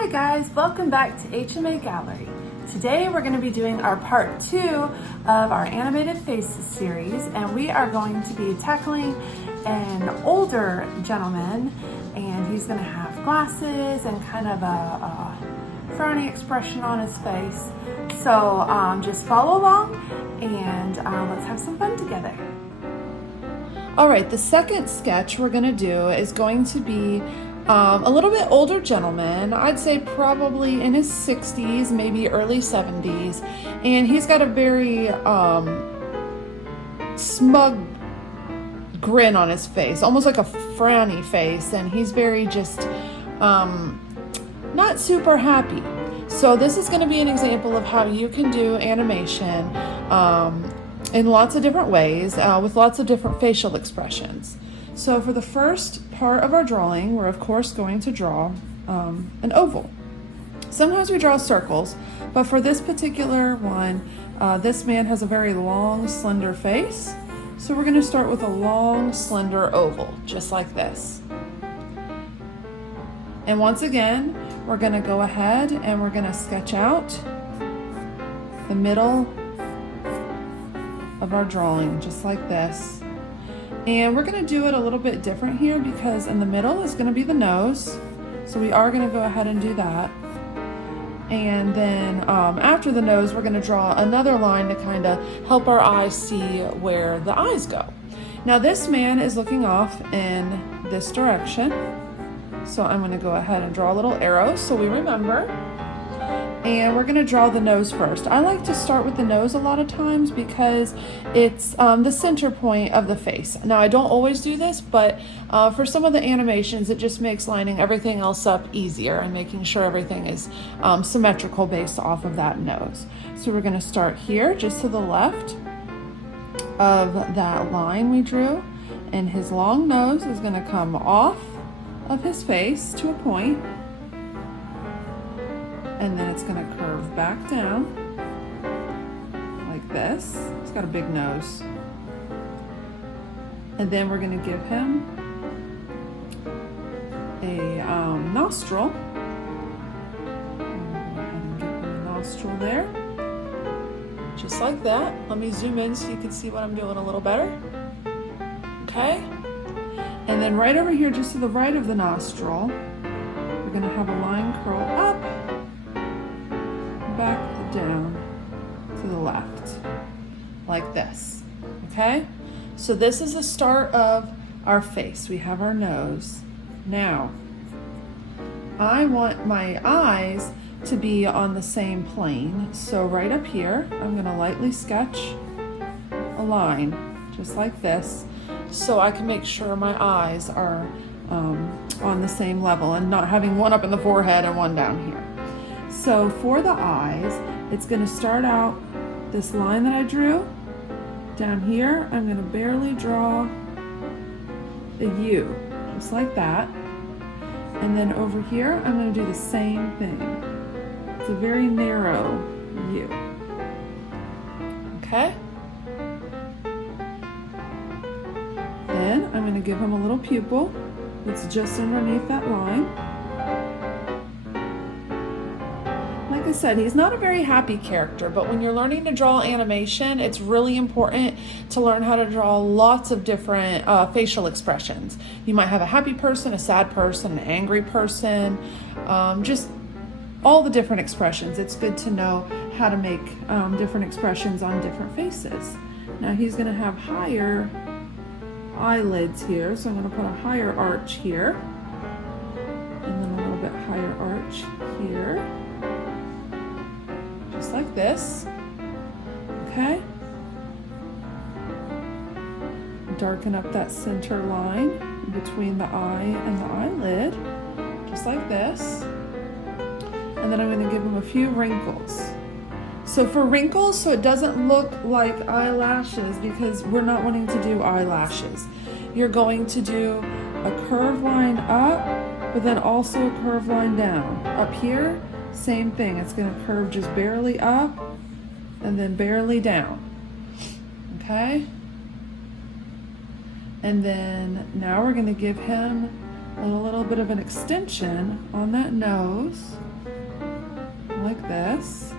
Hi guys, welcome back to HMA Gallery. Today we're going to be doing our part 2 of our Animated Faces series, and we are going to be tackling an older gentleman, and he's going to have glasses and kind of a frowny expression on his face. So just follow along and let's have some fun together. All right, the second sketch we're going to do is going to be a little bit older gentleman. I'd say probably in his 60s, maybe early 70s, and he's got a very smug grin on his face, almost like a frowny face, and he's very just not super happy. So this is going to be an example of how you can do animation in lots of different ways with lots of different facial expressions. So for the first part of our drawing, we're of course going to draw an oval. Sometimes we draw circles, but for this particular one, this man has a very long, slender face. So we're going to start with a long, slender oval, just like this. And once again, we're going to go ahead and we're going to sketch out the middle of our drawing, just like this. And we're going to do it a little bit different here because in the middle is going to be the nose. So we are going to go ahead and do that. And then after the nose, we're going to draw another line to kind of help our eyes see where the eyes go. Now this man is looking off in this direction. So I'm going to go ahead and draw a little arrow so we remember. And we're going to draw the nose first. I like to start with the nose a lot of times because it's the center point of the face. Now I don't always do this, but for some of the animations it just makes lining everything else up easier and making sure everything is symmetrical based off of that nose. So we're going to start here just to the left of that line we drew, and his long nose is going to come off of his face to a point, and then it's going to curve back down like this. He's got a big nose. And then we're going to give him a nostril. Go ahead and give him a nostril there. Just like that. Let me zoom in so you can see what I'm doing a little better. Okay. And then right over here, just to the right of the nostril, we're going to have a line curl up, back down to the left, like this. Okay, so this is the start of our face. We have our nose. Now I want my eyes to be on the same plane, so right up here I'm going to lightly sketch a line just like this, so I can make sure my eyes are on the same level and not having one up in the forehead and one down here. So for the eyes, it's going to start out this line that I drew. Down here, I'm going to barely draw a U, just like that. And then over here, I'm going to do the same thing. It's a very narrow U. Okay? Then I'm going to give him a little pupil that's just underneath that line. Like I said, he's not a very happy character, but when you're learning to draw animation, it's really important to learn how to draw lots of different facial expressions. You might have a happy person, a sad person, an angry person, just all the different expressions. It's good to know how to make different expressions on different faces. Now he's going to have higher eyelids here, so I'm going to put a higher arch here, and then a little bit higher arch here. Just like this. Okay. Darken up that center line between the eye and the eyelid, just like this. And then I'm going to give him a few wrinkles. So for wrinkles, so it doesn't look like eyelashes, because we're not wanting to do eyelashes. You're going to do a curved line up, but then also a curved line down. Up here, same thing. It's going to curve just barely up and then barely down. Okay? And then now we're going to give him a little bit of an extension on that nose, like this.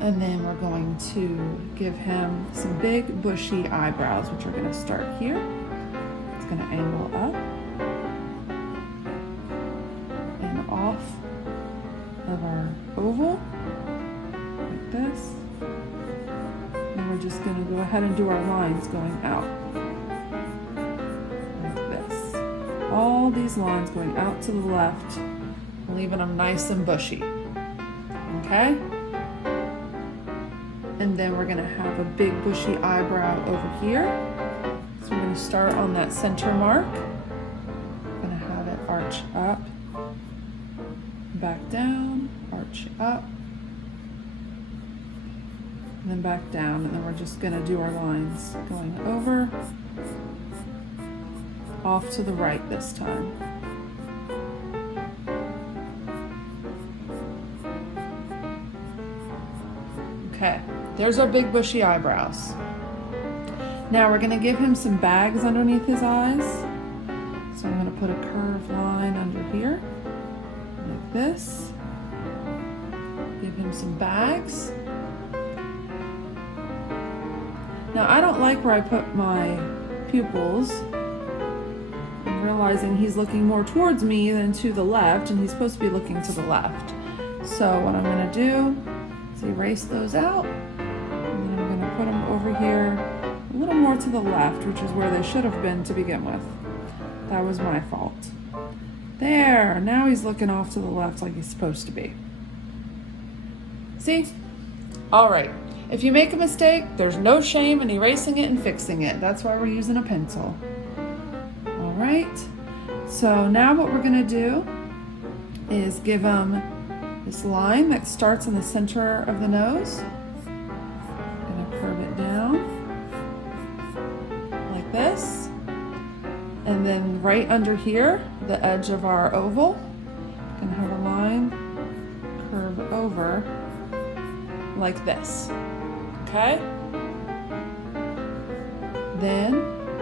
And then we're going to give him some big bushy eyebrows, which are going to start here. It's going to angle up and off of our oval, like this. And we're just going to go ahead and do our lines going out, like this. All these lines going out to the left, leaving them nice and bushy, okay? And then we're gonna have a big bushy eyebrow over here. So we're gonna start on that center mark. We're gonna have it arch up, back down, arch up, and then back down. And then we're just gonna do our lines going over, off to the right this time. Okay. There's our big bushy eyebrows. Now we're going to give him some bags underneath his eyes. So I'm going to put a curved line under here, like this. Give him some bags. Now I don't like where I put my pupils. I'm realizing he's looking more towards me than to the left, and he's supposed to be looking to the left. So what I'm going to do is erase those out. Put them over here a little more to the left, which is where they should have been to begin with. That was my fault. There, now he's looking off to the left like he's supposed to be. See? All right, if you make a mistake, there's no shame in erasing it and fixing it. That's why we're using a pencil. All right, so now what we're gonna do is give him this line that starts in the center of the nose. Curve it down like this, and then right under here, the edge of our oval, we're gonna have a line curve over like this, okay? Then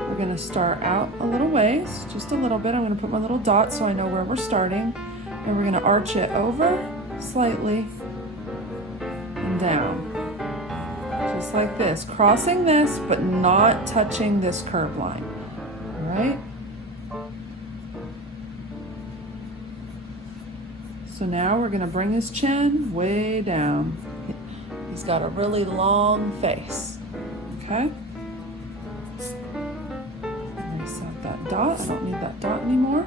we're gonna start out a little ways, just a little bit. I'm gonna put my little dot so I know where we're starting, and we're gonna arch it over slightly and down. Just like this, crossing this, but not touching this curved line, all right? So now we're gonna bring his chin way down. He's got a really long face, okay? Erase out that dot, I don't need that dot anymore.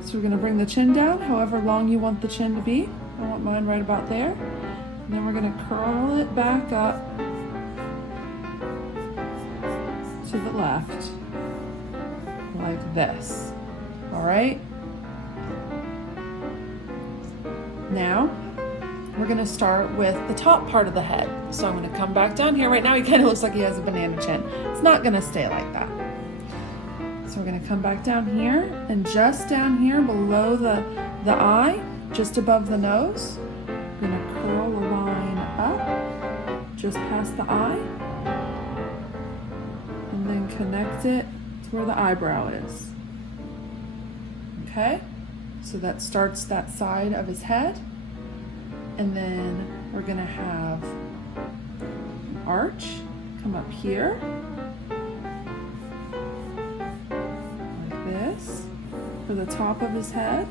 So we're gonna bring the chin down, however long you want the chin to be. I want mine right about there. And then we're gonna curl it back up to the left, like this, all right? Now, we're gonna start with the top part of the head. So I'm gonna come back down here. Right now he kind of looks like he has a banana chin. It's not gonna stay like that. So we're gonna come back down here, and just down here below the eye, just above the nose, we're gonna curl a line up, just past the eye, and then connect it to where the eyebrow is. Okay? So that starts that side of his head. And then we're gonna have an arch come up here, like this, for the top of his head.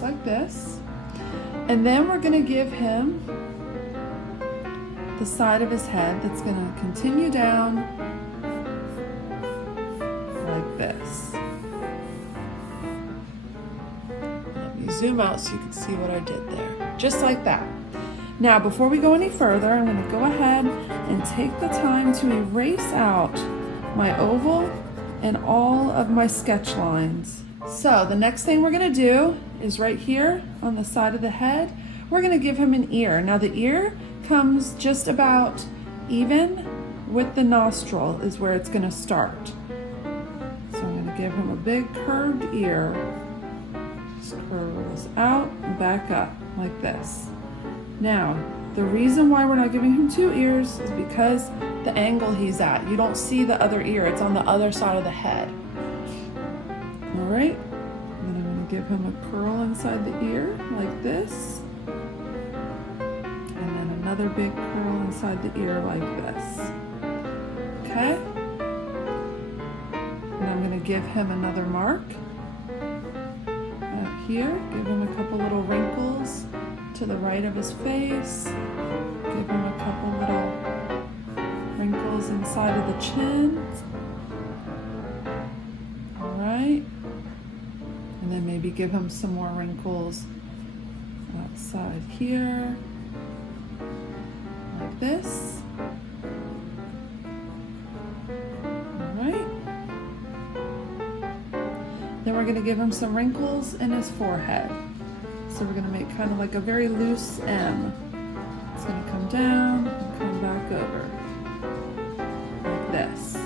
Like this, and then we're going to give him the side of his head that's going to continue down like this. Let me zoom out so you can see what I did there, just like that. Now before we go any further, I'm going to go ahead and take the time to erase out my oval and all of my sketch lines. So the next thing we're going to do is right here on the side of the head, we're going to give him an ear. Now the ear comes just about even with the nostril is where it's going to start. So I'm going to give him a big curved ear Just curl this out and back up like this. Now, the reason why we're not giving him 2 ears is because the angle he's at. You don't see the other ear, it's on the other side of the head. All right, and then I'm going to give him a curl inside the ear like this. And then another big curl inside the ear like this. Okay? And I'm going to give him another mark up here. Give him a couple little wrinkles to the right of his face. Give him a couple little wrinkles inside of the chin. All right. And then maybe give him some more wrinkles outside here, like this. All right. Then we're going to give him some wrinkles in his forehead. So we're going to make kind of like a very loose M. It's going to come down and come back over, like this.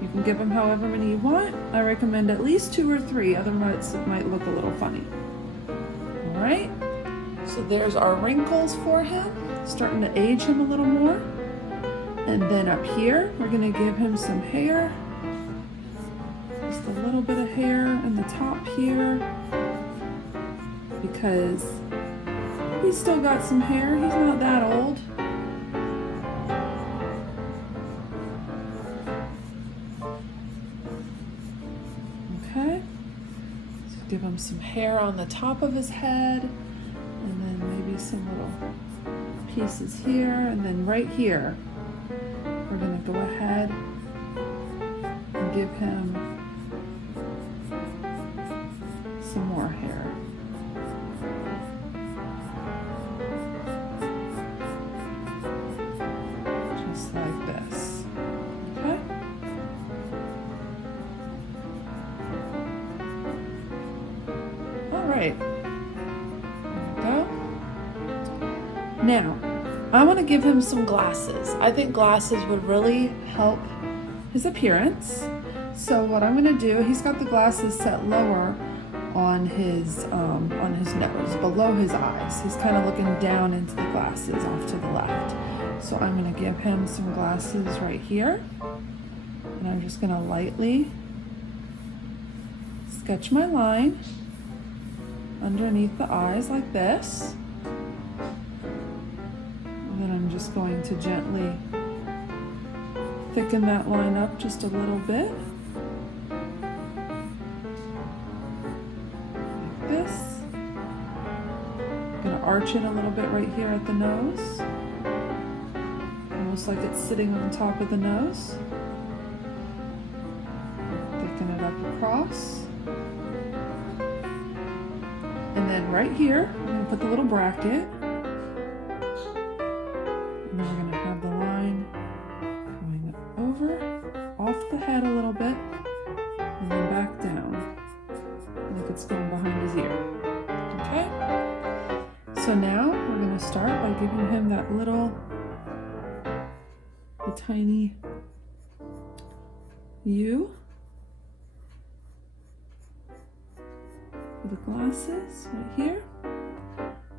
You can give him however many you want. I recommend at least 2 or 3, otherwise it might look a little funny. All right, so there's our wrinkles for him, starting to age him a little more. And then up here, we're going to give him some hair. Just a little bit of hair in the top here, because he's still got some hair. He's not that old. Okay, so give him some hair on the top of his head, and then maybe some little pieces here, and then right here, we're going to go ahead and give him some more hair. Just like this. Okay? All right. There we go. Now, I want to give him some glasses. I think glasses would really help his appearance. So what I'm going to do, he's got the glasses set lower on his nose, below his eyes. He's kind of looking down into the glasses off to the left. So I'm going to give him some glasses right here. And I'm just going to lightly sketch my line underneath the eyes like this. And then I'm just going to gently thicken that line up just a little bit. Like this. I'm going to arch it a little bit right here at the nose. Almost like it's sitting on top of the nose. Thicken it up across. And then right here, I'm going to put the little bracket. And then we're going to have the line going over, off the head a little bit, and then back down, like it's going behind his ear. Okay? So now we're going to start by giving him that little, the tiny U with the glasses right here.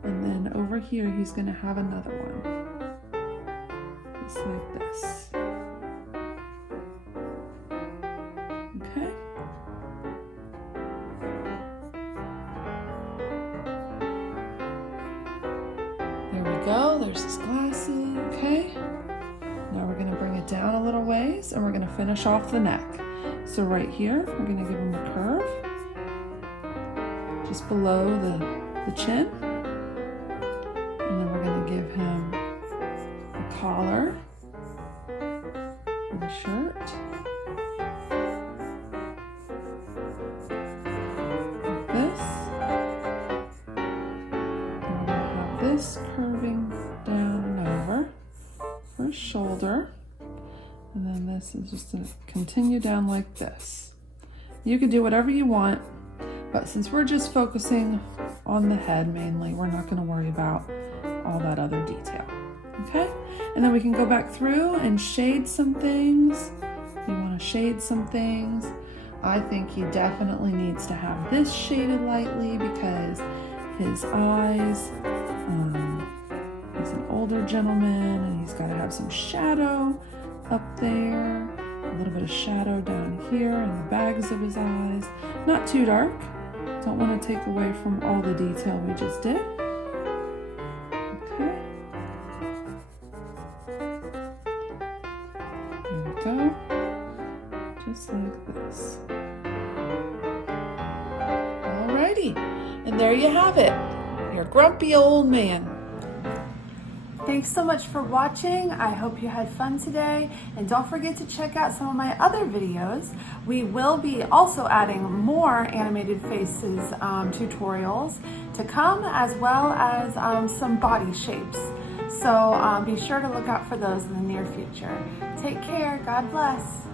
And then over here, he's going to have another one. Just like this. Okay. There we go. There's his glasses. Okay. Now we're going to bring it down a little ways and we're going to finish off the neck. So right here, we're going to give him a curve just below the chin. And then we're going to give him a collar and a shirt. Like this. And we're going to have this curving down and over for his shoulder. And then this is just going to continue down like this. You can do whatever you want, but since we're just focusing on the head mainly, we're not going to worry about all that other detail. Okay? And then we can go back through and shade some things. If you want to shade some things, I think he definitely needs to have this shaded lightly because his eyes, he's an older gentleman and he's got to have some shadow up there, a little bit of shadow down here in the bags of his eyes. Not too dark. Don't want to take away from all the detail we just did. Okay. There we go. Just like this. Alrighty, and there you have it, your grumpy old man. Thanks so much for watching. I hope you had fun today, and don't forget to check out some of my other videos. We will be also adding more animated faces tutorials to come, as well as some body shapes. So be sure to look out for those in the near future. Take care. God bless.